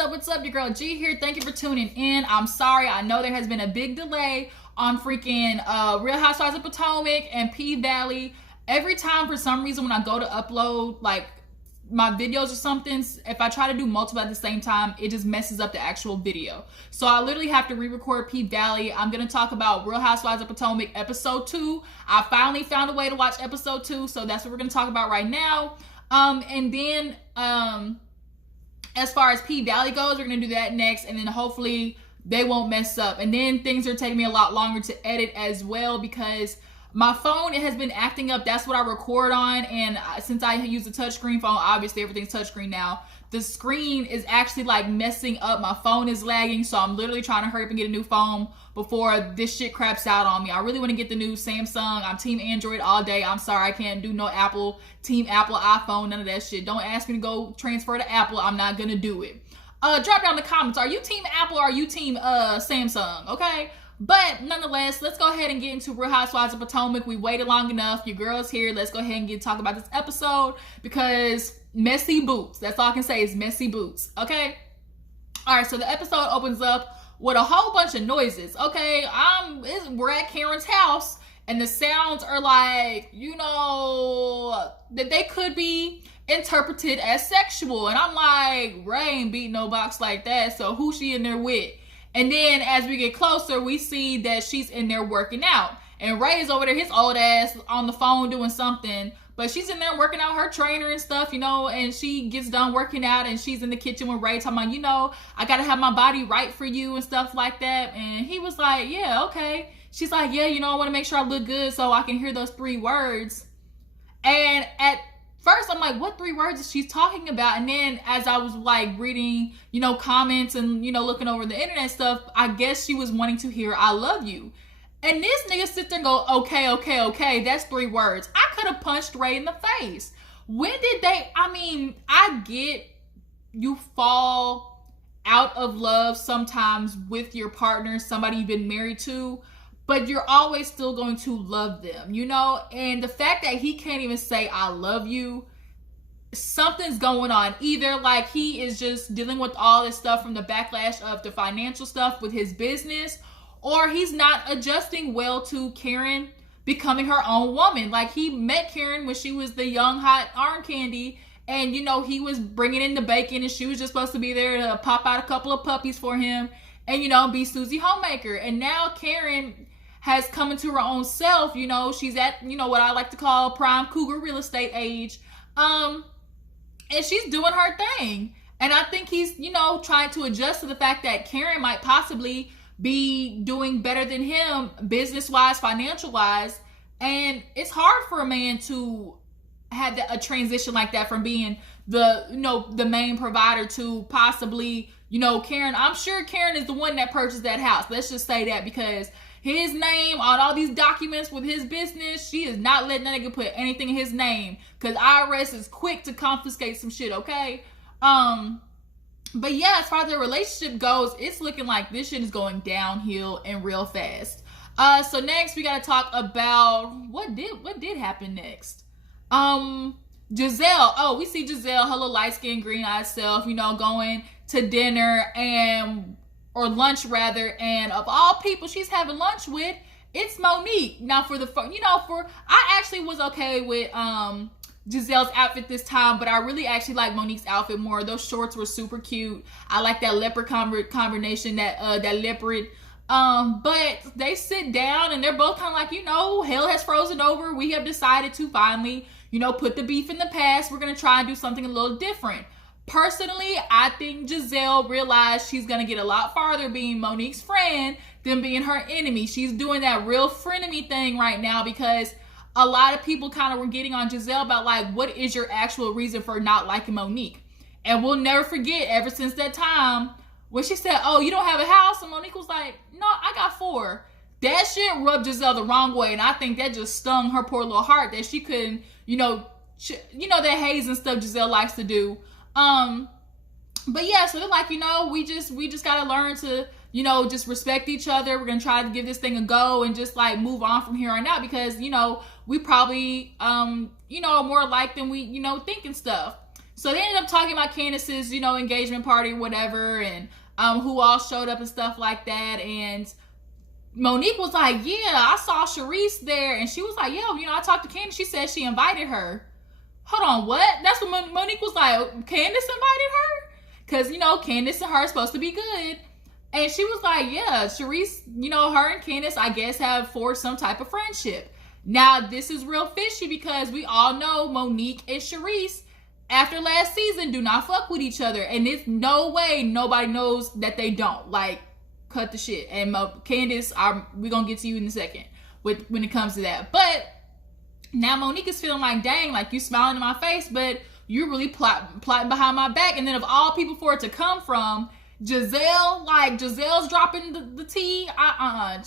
up? What's up? Your girl G here. Thank you for tuning in. I'm sorry. I know there has been a big delay on freaking Real Housewives of Potomac and P Valley. Every time, for some reason, when I go to upload like my videos or something, if I try to do multiple at the same time, it just messes up the actual video. So I literally have to re-record P Valley. I'm going to talk about Real Housewives of Potomac episode 2. I finally found a way to watch episode 2, so that's what we're going to talk about right now. And then as far as P Valley goes, we're going to do that next, and then hopefully they won't mess up. And then things are taking me a lot longer to edit as well because my phone, it has been acting up. That's what I record on, and since I use a touchscreen phone, obviously everything's touchscreen now, the screen is actually like messing up. My phone is lagging, so I'm literally trying to hurry up and get a new phone before this shit craps out on me. I really want to get the new Samsung. I'm team Android all day. I'm sorry, I can't do no Apple, team Apple, iPhone, none of that shit. Don't ask me to go transfer to Apple. I'm not gonna do it. Drop down in the comments. Are you team Apple or are you team Samsung? Okay. But nonetheless, let's go ahead and get into Real Housewives of Potomac. We waited long enough. Your girl's here. Let's go ahead and talk about this episode because messy boots. That's all I can say is messy boots. Okay? All right, so the episode opens up with a whole bunch of noises. Okay? We're at Karen's house, and the sounds are like, you know, that they could be interpreted as sexual. And I'm like, Ray ain't beat no box like that, so who's she in there with? And then as we get closer, we see that she's in there working out. And Ray is over there, his old ass, on the phone doing something. But she's in there working out her trainer and stuff, you know, and she gets done working out and she's in the kitchen with Ray talking about, you know, I got to have my body right for you and stuff like that. And he was like, yeah, okay. She's like, yeah, you know, I want to make sure I look good so I can hear those 3 words. And at first, I'm like, what 3 words is she talking about? And then as I was like reading, you know, comments and, you know, looking over the internet stuff, I guess she was wanting to hear, I love you. And this nigga sit there and go, okay, that's 3 words. I could have punched Ray in the face. When did they, I get you fall out of love sometimes with your partner, somebody you've been married to, but you're always still going to love them, you know? And the fact that he can't even say, I love you, something's going on. Either like he is just dealing with all this stuff from the backlash of the financial stuff with his business, or he's not adjusting well to Karen becoming her own woman. Like he met Karen when she was the young, hot arm candy, and, you know, he was bringing in the bacon and she was just supposed to be there to pop out a couple of puppies for him and, you know, be Susie Homemaker. And now Karen has come into her own self, you know, she's at, you know, what I like to call prime cougar real estate age. And she's doing her thing. And I think he's, you know, trying to adjust to the fact that Karen might possibly be doing better than him business-wise, financial-wise. And it's hard for a man to have a transition like that from being the, you know, the main provider to possibly, you know, Karen. I'm sure Karen is the one that purchased that house. Let's just say that because his name on all these documents with his business, she is not letting that nigga put anything in his name because IRS is quick to confiscate some shit, okay? But yeah, as far as the relationship goes, it's looking like this shit is going downhill and real fast. So next we gotta talk about what did happen next. Gizelle. Oh, we see Gizelle, her little light-skinned, green-eyed self, you know, going to dinner or lunch rather, and of all people she's having lunch with, it's Monique. Now I actually was okay with Gizelle's outfit this time, but I really actually like Monique's outfit more. Those shorts were super cute. I like that leopard combination, that leopard. But they sit down and they're both kind of like, you know, hell has frozen over. We have decided to finally, you know, put the beef in the past. We're going to try and do something a little different. Personally, I think Gizelle realized she's going to get a lot farther being Monique's friend than being her enemy. She's doing that real frenemy thing right now because a lot of people kind of were getting on Gizelle about like, what is your actual reason for not liking Monique? And we'll never forget, ever since that time when she said, oh, you don't have a house? And Monique was like, no, I got 4. That shit rubbed Gizelle the wrong way. And I think that just stung her poor little heart that she couldn't, you know, that haze and stuff Gizelle likes to do. But yeah, so they're like, you know, we just got to learn to, you know, just respect each other. We're going to try to give this thing a go and just like move on from here on out because, you know, we probably, you know, are more alike than we, you know, think and stuff. So they ended up talking about Candiace's, engagement party or whatever, and who all showed up and stuff like that. And Monique was like, yeah, I saw Sharice there. And she was like, yo, I talked to Candiace. She said she invited her. Hold on, what? That's what Monique was like. Candiace invited her? Because, Candiace and her are supposed to be good. And she was like, yeah, Sharice, her and Candiace, I guess, have forged some type of friendship. Now, this is real fishy because we all know Monique and Sharice, after last season, do not fuck with each other. And there's no way nobody knows that they don't. Like, cut the shit. And Candiace, we're going to get to you in a second when it comes to that. But now Monique is feeling like, dang, like you smiling in my face, but you're really plotting behind my back. And then of all people for it to come from, Gizelle's dropping the tea.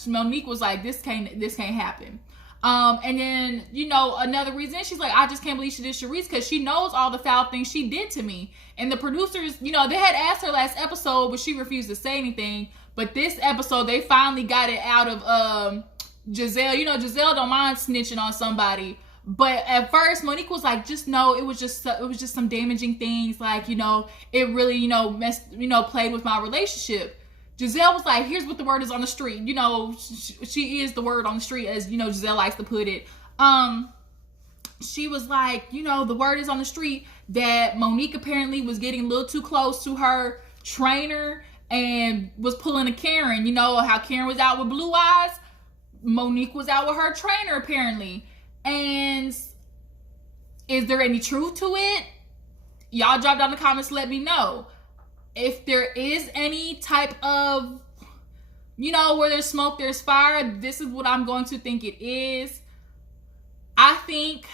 Monique was like, this can't happen. And then, another reason, she's like, I just can't believe she did Sharice because she knows all the foul things she did to me. And the producers, they had asked her last episode, but she refused to say anything. But this episode, they finally got it out of Gizelle. Gizelle don't mind snitching on somebody. But at first, Monique was like, just know it was just some damaging things. Like, it really, messed, played with my relationship. Gizelle was like, here's what the word is on the street. She is the word on the street, as, Gizelle likes to put it. She was like, the word is on the street that Monique apparently was getting a little too close to her trainer and was pulling a Karen. How Karen was out with Blue Eyes? Monique was out with her trainer, apparently. And is there any truth to it? Y'all drop down in the comments, let me know. If there is any type of, where there's smoke, there's fire, this is what I'm going to think it is. I think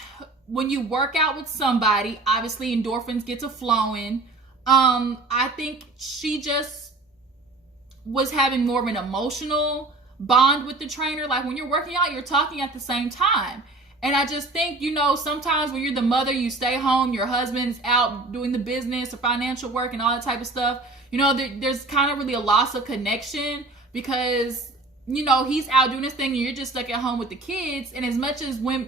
when you work out with somebody, obviously endorphins get to flowing. I think she just was having more of an emotional bond with the trainer. Like when you're working out, you're talking at the same time. And I just think, sometimes when you're the mother, you stay home, your husband's out doing the business or financial work and all that type of stuff. There's kind of really a loss of connection because, he's out doing his thing and you're just stuck at home with the kids. And as much as when,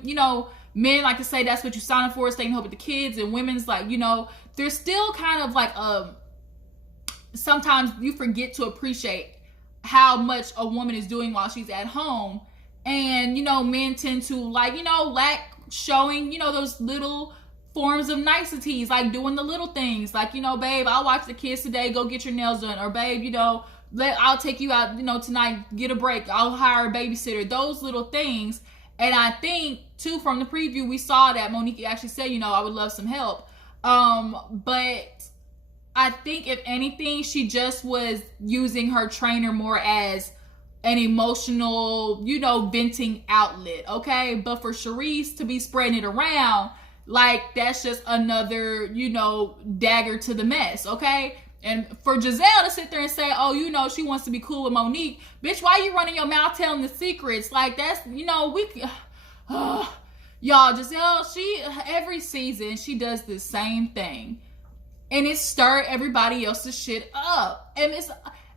men like to say that's what you signed for, staying home with the kids, and women's like, there's still kind of like sometimes you forget to appreciate how much a woman is doing while she's at home. And, men tend to lack showing, those little forms of niceties, like doing the little things, like, babe, I'll watch the kids today, go get your nails done. Or babe, I'll take you out, tonight, get a break. I'll hire a babysitter, those little things. And I think too, from the preview, we saw that Monique actually said, I would love some help. But I think if anything, she just was using her trainer more as an emotional, venting outlet, okay? But for Sharice to be spreading it around, like, that's just another, dagger to the mess, okay? And for Gizelle to sit there and say, oh, she wants to be cool with Monique. Bitch, why you running your mouth telling the secrets? Like, that's, y'all, Gizelle, every season, she does the same thing. And it stirred everybody else's shit up. And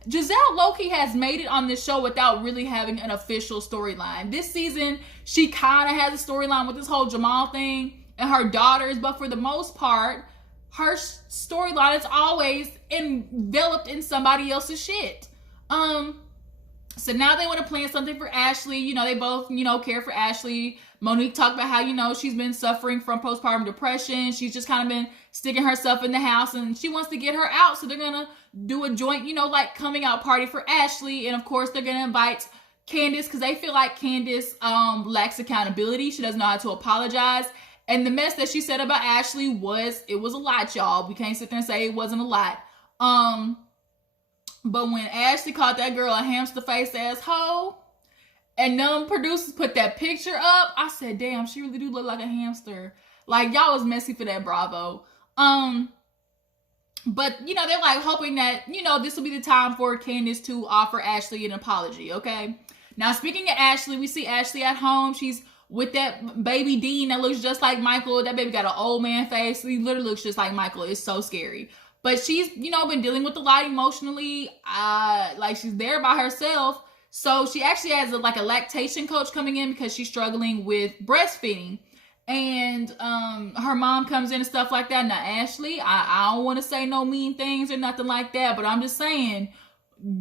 Gizelle low-key has made it on this show without really having an official storyline. This season, she kind of has a storyline with this whole Jamal thing and her daughters, but for the most part, her storyline is always enveloped in somebody else's shit. So now they want to plan something for Ashley. They both, care for Ashley. Monique talked about how, she's been suffering from postpartum depression. She's just kind of been sticking herself in the house and she wants to get her out. So they're going to do a joint, coming out party for Ashley. And of course, they're going to invite Candiace because they feel like Candiace lacks accountability. She doesn't know how to apologize. And the mess that she said about Ashley was a lot, y'all. We can't sit there and say it wasn't a lot. But when Ashley called that girl a hamster face ass hoe, and them producers put that picture up, I said, damn, she really do look like a hamster. Like, y'all was messy for that, bravo. But, they're like hoping that, this will be the time for Candiace to offer Ashley an apology, okay? Now, speaking of Ashley, we see Ashley at home. She's with that baby Dean that looks just like Michael. That baby got an old man face. He literally looks just like Michael. It's so scary. But she's, been dealing with a lot emotionally. Like, she's there by herself. So she actually has a lactation coach coming in because she's struggling with breastfeeding. and her mom comes in and stuff like that. Now, Ashley, I don't want to say no mean things or nothing like that, but I'm just saying,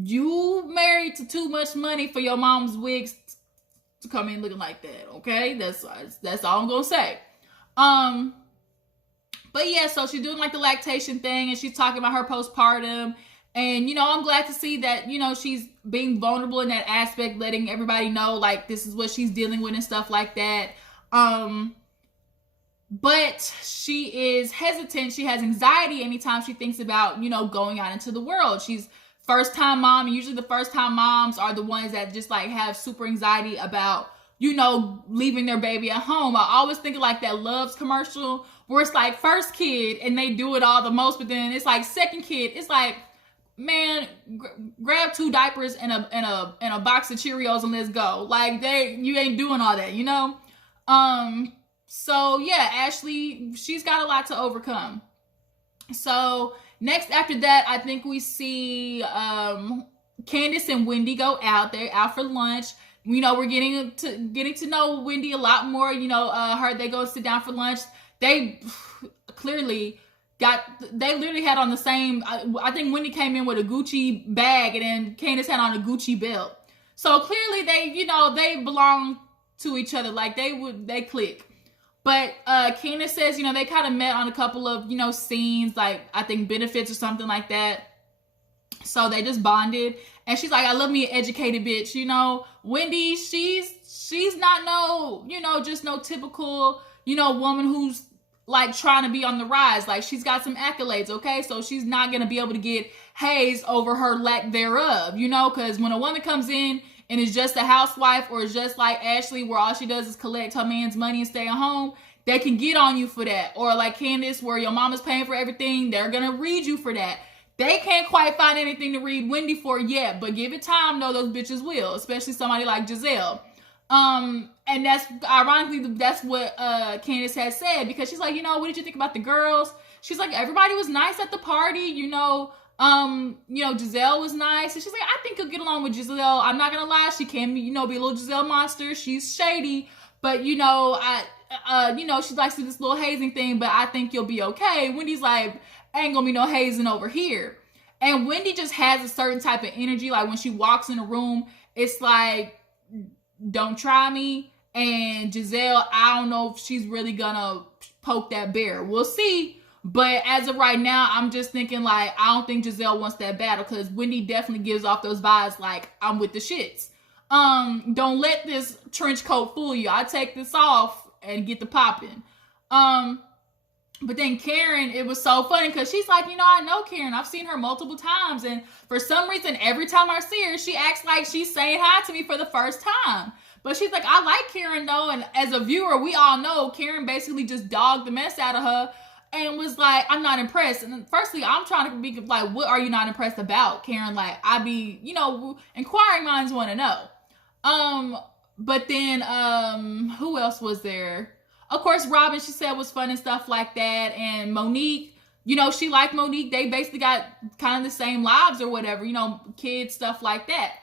you married to too much money for your mom's wigs to come in looking like that. Okay, that's all I'm gonna say. But yeah, so she's doing like the lactation thing, and she's talking about her postpartum. And, I'm glad to see that, she's being vulnerable in that aspect, letting everybody know, like, this is what she's dealing with and stuff like that. But she is hesitant. She has anxiety anytime she thinks about, going out into the world. She's first time mom. And usually the first time moms are the ones that just like have super anxiety about, leaving their baby at home. I always think of like that Love's commercial where it's like first kid and they do it all the most, but then it's like second kid. It's like, man, grab 2 diapers and a box of Cheerios and let's go. Like you ain't doing all that, So yeah, Ashley, she's got a lot to overcome. So next after that, I think we see Candiace and Wendy go out. They're out for lunch. We're getting to know Wendy a lot more. Her, they go sit down for lunch. They clearly they literally had on the same, I think Wendy came in with a Gucci bag and then Candiace had on a Gucci belt. So clearly they belong to each other. Like they click. But Candiace says, they kind of met on a couple of, scenes, like I think benefits or something like that. So they just bonded. And she's like, I love me an educated bitch. Wendy, she's not no, just no typical, woman who's like trying to be on the rise. Like she's got some accolades, okay? So she's not going to be able to get hazed over her lack thereof, because when a woman comes in and is just a housewife or is just like Ashley where all she does is collect her man's money and stay at home, they can get on you for that. Or like Candiace where your mama's paying for everything, they're going to read you for that. They can't quite find anything to read Wendy for yet, but give it time, though, those bitches will, especially somebody like Gizelle. And that's, ironically, that's what Candiace has said, because she's like, what did you think about the girls? She's like, everybody was nice at the party, Gizelle was nice. And she's like, I think you'll get along with Gizelle. I'm not gonna lie, she can be, be a little Gizelle monster. She's shady, but she likes to do this little hazing thing, but I think you'll be okay. Wendy's like, ain't gonna be no hazing over here. And Wendy just has a certain type of energy. Like when she walks in a room, it's like, don't try me. And Gizelle, I don't know if she's really gonna poke that bear. We'll see. But as of right now, I'm just thinking like, I don't think Gizelle wants that battle, because Wendy definitely gives off those vibes like, I'm with the shits. Don't let this trench coat fool you. I take this off and get the popping. But then Karen, it was so funny because she's like, I know Karen. I've seen her multiple times. And for some reason, every time I see her, she acts like she's saying hi to me for the first time. But she's like, I like Karen though. And as a viewer, we all know Karen basically just dogged the mess out of her and was like, I'm not impressed. And firstly, I'm trying to be like, what are you not impressed about, Karen? Like, I be, inquiring minds want to know. But then, who else was there? Of course, Robin, she said, was fun and stuff like that. And Monique, she liked Monique. They basically got kind of the same lives or whatever, kids, stuff like that.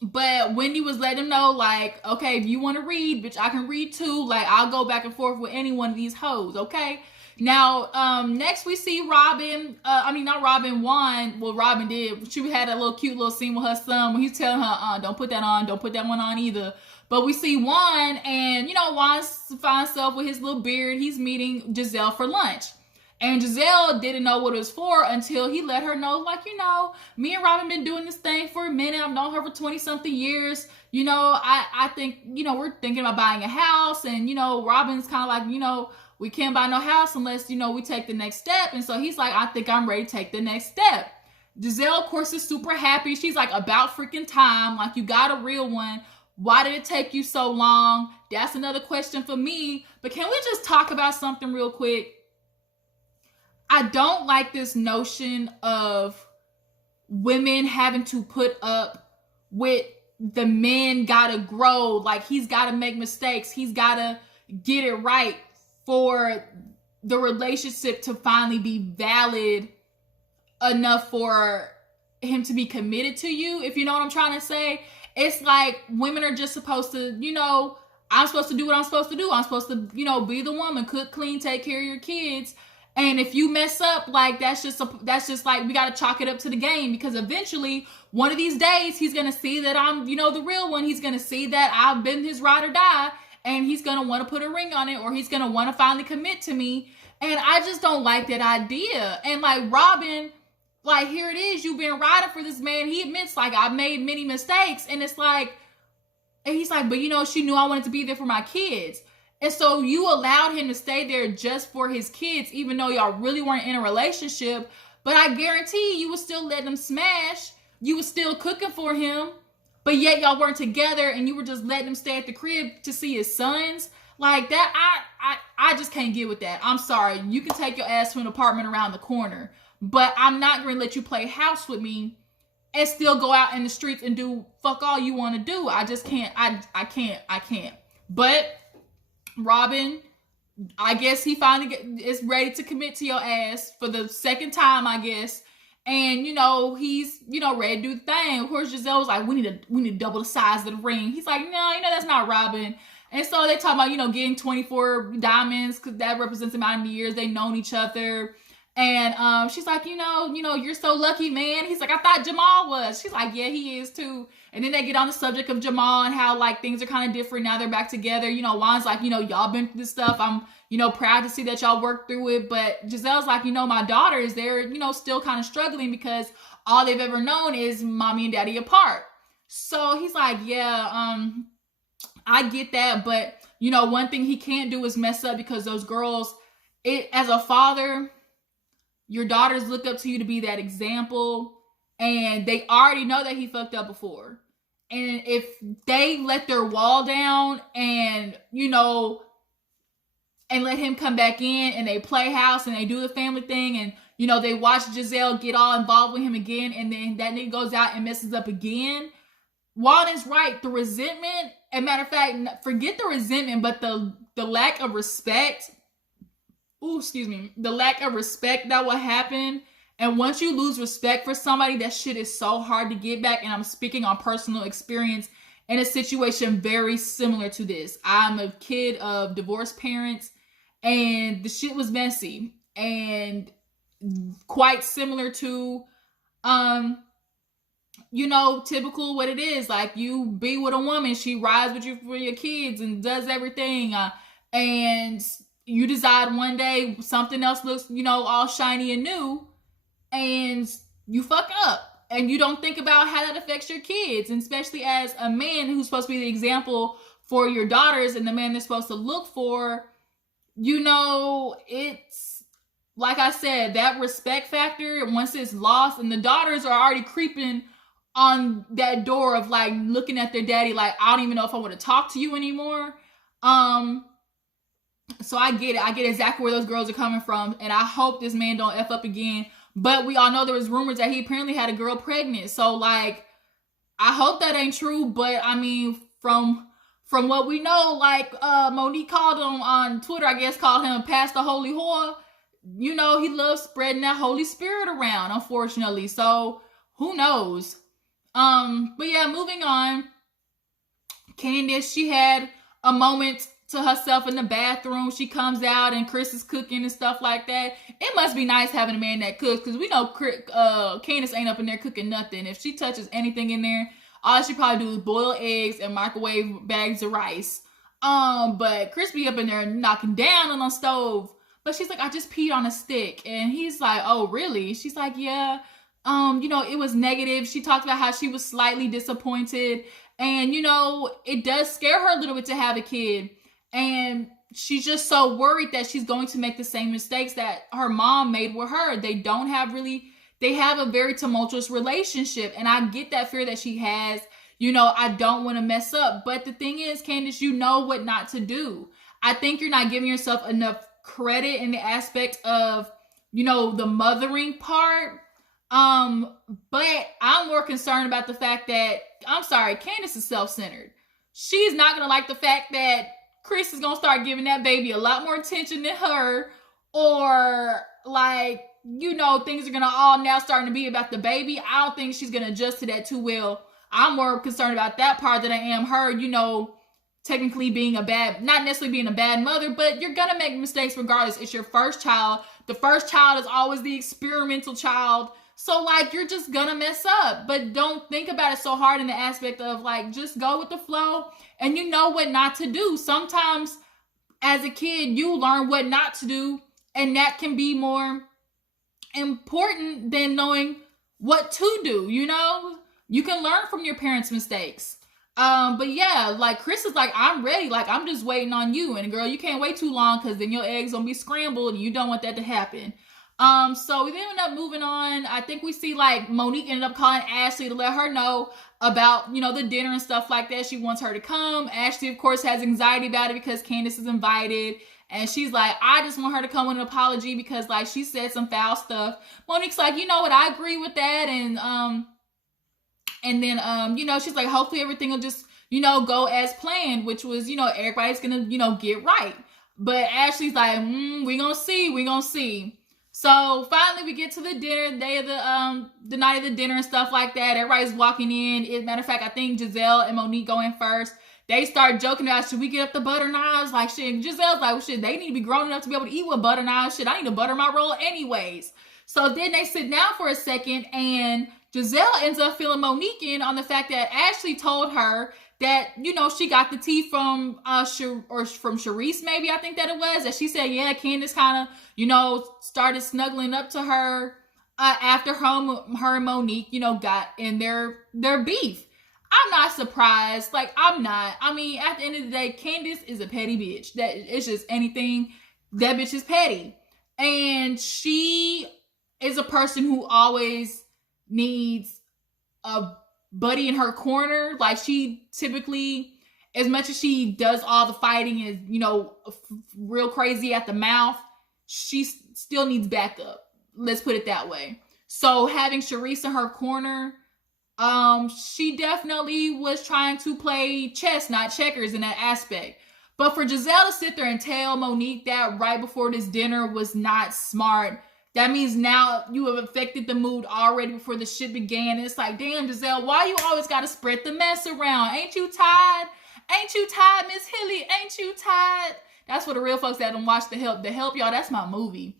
But Wendy was letting them know, like, okay, if you want to read, bitch, I can read too. Like, I'll go back and forth with any one of these hoes, okay? Now, next we see Robin. Not Robin, Juan. Well, Robin did. She had a little cute little scene with her son when he's telling her, don't put that on. Don't put that one on either. But we see Juan, and, Juan finds himself with his little beard. He's meeting Gizelle for lunch. And Gizelle didn't know what it was for until he let her know, like, me and Robin been doing this thing for a minute. I've known her for 20-something years. I think, we're thinking about buying a house. And, Robin's kind of like, we can't buy no house unless, we take the next step. And so he's like, I think I'm ready to take the next step. Giselle, of course, is super happy. She's like, about freaking time. Like, you got a real one. Why did it take you so long? That's another question for me. But can we just talk about something real quick? I don't like this notion of women having to put up with the men gotta grow. Like, he's gotta make mistakes. He's gotta get it right for the relationship to finally be valid enough for him to be committed to you, if you know what I'm trying to say. It's like women are just supposed to, I'm supposed to do what I'm supposed to do. I'm supposed to, you know, be the woman, cook, clean, take care of your kids. And if you mess up, like that's just like we gotta chalk it up to the game, because eventually one of these days he's gonna see that I'm, you know, the real one. He's gonna see that I've been his ride or die, and he's gonna want to put a ring on it, or he's gonna want to finally commit to me. And I just don't like that idea. And like Robin, like here it is, you've been riding for this man. He admits like I've made many mistakes, and it's like, and he's like, but you know, she knew I wanted to be there for my kids. And so you allowed him to stay there just for his kids, even though y'all really weren't in a relationship. But I guarantee you was still letting him smash. You was still cooking for him, but yet y'all weren't together, and you were just letting him stay at the crib to see his sons. Like that, I just can't get with that. I'm sorry. You can take your ass to an apartment around the corner, but I'm not going to let you play house with me and still go out in the streets and do fuck all you want to do. I just can't. I can't. But Robin, I guess he finally is ready to commit to your ass for the second time, I guess. And, you know, he's, you know, ready to do the thing. Of course, Gizelle was like, we need to double the size of the ring. He's like, no, you know, that's not Robin. And so they talk about, you know, getting 24 diamonds, because that represents the amount of years they've known each other. And she's like, you know, you're so lucky, man. He's like, I thought Jamal was. She's like, yeah, he is too. And then they get on the subject of Jamal and how like things are kind of different now. They're back together. You know, Juan's like, you know, y'all been through this stuff. I'm, you know, proud to see that y'all worked through it. But Gizelle's like, you know, my daughters, they're, you know, still kind of struggling because all they've ever known is mommy and daddy apart. So he's like, yeah, I get that. But, you know, one thing he can't do is mess up, because those girls, as a father, your daughters look up to you to be that example, and they already know that he fucked up before. And if they let their wall down and, you know, and let him come back in, and they play house and they do the family thing, and, you know, they watch Gizelle get all involved with him again, and then that nigga goes out and messes up again. Juan is right. The resentment, and matter of fact, forget the resentment, but the lack of respect, the lack of respect that will happen. And once you lose respect for somebody, that shit is so hard to get back. And I'm speaking on personal experience in a situation very similar to this. I'm a kid of divorced parents, and the shit was messy and quite similar to, you know, typical what it is. Like, you be with a woman, she rides with you for your kids and does everything. And you decide one day something else looks, you know, all shiny and new, and you fuck up, and you don't think about how that affects your kids. And especially as a man who's supposed to be the example for your daughters and the man they're supposed to look for, you know, it's like I said, that respect factor, once it's lost, and the daughters are already creeping on that door of like looking at their daddy like, I don't even know if I want to talk to you anymore. So I get it. I get exactly where those girls are coming from, and I hope this man don't F up again. But we all know there was rumors that he apparently had a girl pregnant. So like, I hope that ain't true. But I mean, from what we know, like Monique called him on Twitter, I guess, called him Pastor Holy Whore. You know, he loves spreading that Holy Spirit around, unfortunately. So who knows? But yeah, moving on. Candiace, she had a moment to herself in the bathroom. She comes out and Chris is cooking and stuff like that. It must be nice having a man that cooks, because we know Candiace ain't up in there cooking nothing. If she touches anything in there, all she probably do is boil eggs and microwave bags of rice. But Chris be up in there knocking down on the stove. But she's like, I just peed on a stick. And he's like, oh, really? She's like, yeah. You know, it was negative. She talked about how she was slightly disappointed. And, you know, it does scare her a little bit to have a kid. And she's just so worried that she's going to make the same mistakes that her mom made with her. They have a very tumultuous relationship. And I get that fear that she has. You know, I don't want to mess up. But the thing is, Candiace, you know what not to do. I think you're not giving yourself enough credit in the aspect of, you know, the mothering part. But I'm more concerned about the fact that, I'm sorry, Candiace is self-centered. She's not going to like the fact that Chris is going to start giving that baby a lot more attention than her, or like, you know, things are going to all now starting to be about the baby. I don't think she's going to adjust to that too well. I'm more concerned about that part than I am her, you know, technically being not necessarily being a bad mother, but you're gonna make mistakes regardless. It's your first child. The first child is always the experimental child. So like, you're just gonna mess up, but don't think about it so hard in the aspect of like, just go with the flow and you know what not to do. Sometimes as a kid, you learn what not to do, and that can be more important than knowing what to do. You know, you can learn from your parents' mistakes. But yeah, like Chris is like, I'm ready. Like, I'm just waiting on you. And girl, you can't wait too long because then your eggs gonna be scrambled and you don't want that to happen. So we ended up moving on. I think we see like Monique ended up calling Ashley to let her know about, you know, the dinner and stuff like that. She wants her to come. Ashley, of course, has anxiety about it because Candiace is invited. And she's like, I just want her to come with an apology because like she said some foul stuff. Monique's like, you know what, I agree with that. And then, you know, she's like, hopefully everything will just, you know, go as planned, which was, you know, everybody's gonna, you know, get right. But Ashley's like, we gonna see. So finally we get to the dinner, day of the night of the dinner and stuff like that. Everybody's walking in. As a matter of fact, I think Gizelle and Monique go in first. They start joking about, should we get up the butter knives? Like, shit, Giselle's like, well, shit, they need to be grown enough to be able to eat with butter knives. Shit, I need to butter my roll anyways. So then they sit down for a second, and Gizelle ends up filling Monique in on the fact that Ashley told her that, you know, she got the tea from from Charisse, maybe, I think that it was, that she said, yeah, Candiace kind of, you know, started snuggling up to her after her and Monique, you know, got in their beef. I'm not surprised. Like, I'm not. I mean, at the end of the day, Candiace is a petty bitch. That it's just anything. That bitch is petty. And she is a person who always needs a buddy in her corner. Like, she typically, as much as she does all the fighting and, you know, real crazy at the mouth, she still needs backup. Let's put it that way. So having Charisse in her corner, she definitely was trying to play chess, not checkers in that aspect. But for Gizelle to sit there and tell Monique that right before this dinner was not smart, that means now you have affected the mood already before the shit began. It's like, damn, Gizelle, why you always gotta spread the mess around? Ain't you tired? Ain't you tired, Miss Hilly? Ain't you tired? That's for the real folks that don't watch The Help. The Help, y'all, that's my movie.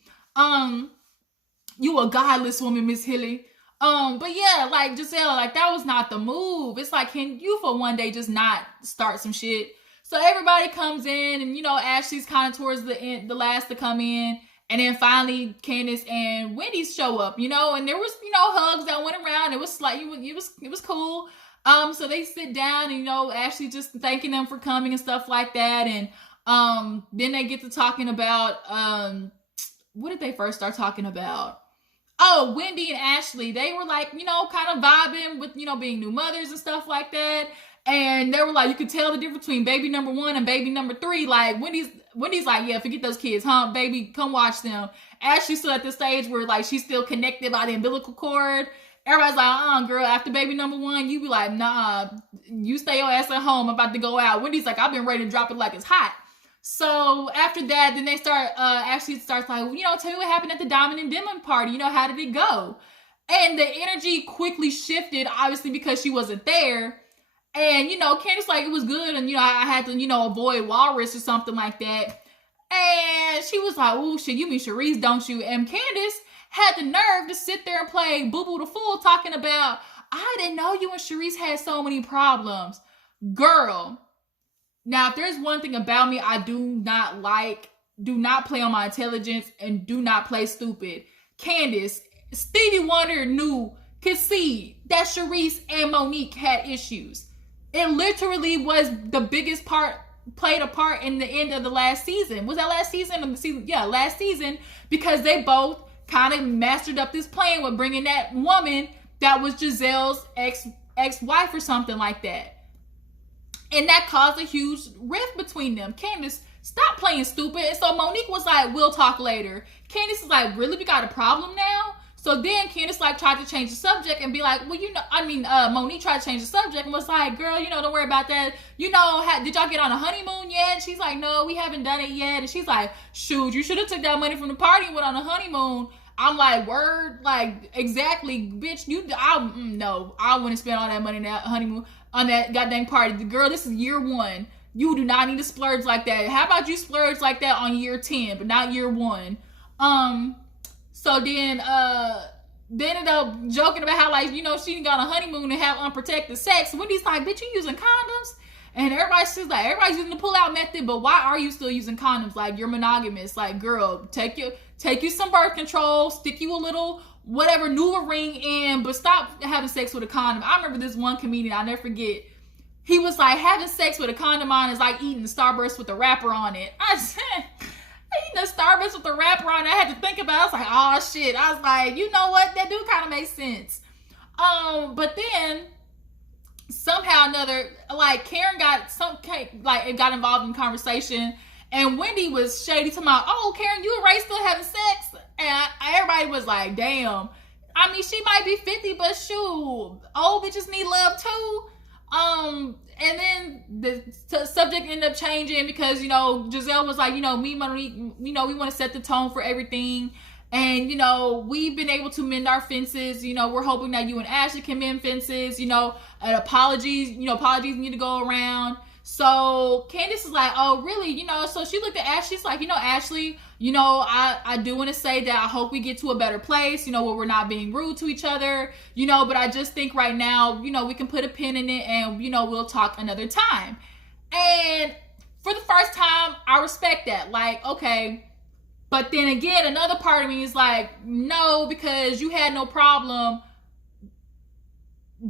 You a godless woman, Miss Hilly. But yeah, like Gizelle, like that was not the move. It's like, can you for one day just not start some shit? So everybody comes in, and you know, Ashley's kind of towards the end, the last to come in, and then finally Candiace and Wendy show up, you know, and there was, you know, hugs that went around. It was like, it was cool. So they sit down, and you know, Ashley just thanking them for coming and stuff like that, and then they get to talking about what did they first start talking about? Oh, Wendy and Ashley, they were like, you know, kind of vibing with, you know, being new mothers and stuff like that. And they were like, you could tell the difference between baby number 1 and baby number 3. Like, Wendy's like, yeah, forget those kids, huh, baby? Come watch them. Ashley's still at the stage where, like, she's still connected by the umbilical cord. Everybody's like, girl, after baby number 1, you be like, nah, you stay your ass at home. I'm about to go out. Wendy's like, I've been ready to drop it like it's hot. So after that, then they start, Ashley starts like, you know, tell me what happened at the Diamond and Demon party. You know, how did it go? And the energy quickly shifted, obviously, because she wasn't there. And, you know, Candiace like, it was good. And, you know, I had to, you know, avoid Walrus or something like that. And she was like, oh, shit, you mean Charisse, don't you? And Candiace had the nerve to sit there and play Boo Boo the Fool talking about, I didn't know you and Charisse had so many problems. Girl. Now, if there's one thing about me I do not like, do not play on my intelligence and do not play stupid. Candiace, Stevie Wonder could see that Charisse and Monique had issues. It literally was the biggest part, played a part in the end of the last season. Was that last season? Of the season? Yeah, last season, because they both kind of mastered up this plan with bringing that woman that was Giselle's ex-wife or something like that. And that caused a huge rift between them. Candiace, stop playing stupid. And so Monique was like, we'll talk later. Candiace is like, really? We got a problem now? So then Candiace like tried to change the subject and be like, well, you know, Monique tried to change the subject and was like, girl, you know, don't worry about that. You know, did y'all get on a honeymoon yet? And she's like, no, we haven't done it yet. And she's like, shoot, you should have took that money from the party and went on a honeymoon. I'm like, word, like, exactly, bitch, no, I wouldn't spend all that money on that honeymoon, on that goddamn party. The girl, this is year 1. You do not need to splurge like that. How about you splurge like that on year 10, but not year 1? So then they ended up joking about how, like, you know, she got a honeymoon and have unprotected sex. Wendy's like, bitch, you using condoms? And everybody's using the pull-out method, but why are you still using condoms? Like, you're monogamous. Like, girl, take you some birth control, stick you a little whatever new ring in, but stop having sex with a condom. I remember this one comedian, I'll never forget. He was like, having sex with a condom on is like eating Starburst with a wrapper on it. I said, eating a Starburst with a wrapper on it. I had to think about it. I was like, oh shit. I was like, you know what? That do kind of make sense. But then somehow or another, like, Karen got involved in conversation, and Wendy was shady talking about, oh, Karen, you and Ray still having sex? And everybody was like, damn. I mean, she might be 50, but shoot, old bitches need love too. And then the subject ended up changing because, you know, Gizelle was like, you know, me and Monique, you know, we want to set the tone for everything. And, you know, we've been able to mend our fences. You know, we're hoping that you and Ashley can mend fences. You know, apologies need to go around. So Candiace is like, oh, really? You know, so she looked at Ashley. She's like, you know, Ashley, you know, I do want to say that I hope we get to a better place, you know, where we're not being rude to each other, you know, but I just think right now, you know, we can put a pin in it and, you know, we'll talk another time. And for the first time, I respect that. Like, okay. But then again, another part of me is like, no, because you had no problem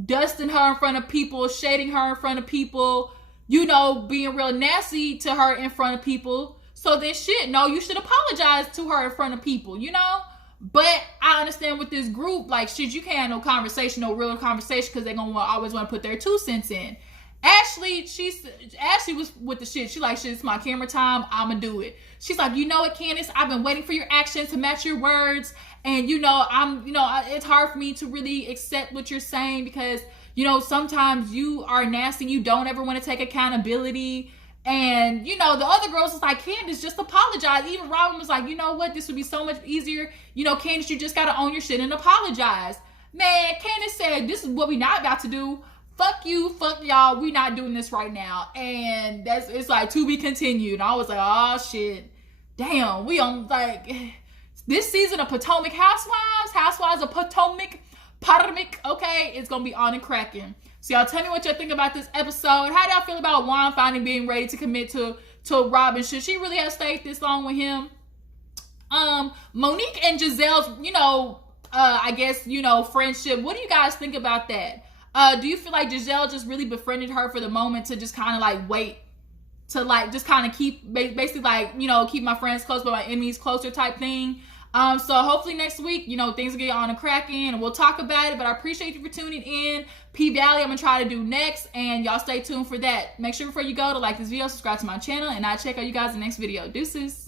dusting her in front of people, shading her in front of people, you know, being real nasty to her in front of people. So then shit, no, you should apologize to her in front of people, you know? But I understand with this group, like, shit, you can't have no conversation, no real conversation, because they're going to always want to put their 2 cents in. Ashley was with the shit. She like, shit, it's my camera time. I'm going to do it. She's like, you know what, Candiace? I've been waiting for your actions to match your words. And, you know, it's hard for me to really accept what you're saying because, you know, sometimes you are nasty. You don't ever want to take accountability. And, you know, the other girls was like, Candiace, just apologize. Even Robin was like, you know what? This would be so much easier. You know, Candiace, you just got to own your shit and apologize. Man, Candiace said, this is what we not about to do. Fuck you, fuck y'all. We not doing this right now. And it's like to be continued. And I was like, oh shit. Damn, we on like this season of Potomac Housewives of Potomac, okay, it's gonna be on and cracking. So y'all tell me what y'all think about this episode. How do y'all feel about Juan finally being ready to commit to Robin? Should she really have stayed this long with him? Monique and Gizelle's, you know, I guess, you know, friendship. What do you guys think about that? Do you feel like Gizelle just really befriended her for the moment to just kind of like wait to like just kind of keep basically like, you know, keep my friends close but my enemies closer type thing? So hopefully next week, you know, things will get on and cracking and we'll talk about it. But I appreciate you for tuning in. P Valley, I'm gonna try to do next, and y'all stay tuned for that. Make sure before you go to like this video, subscribe to my channel, and I'll check out you guys in the next video. Deuces.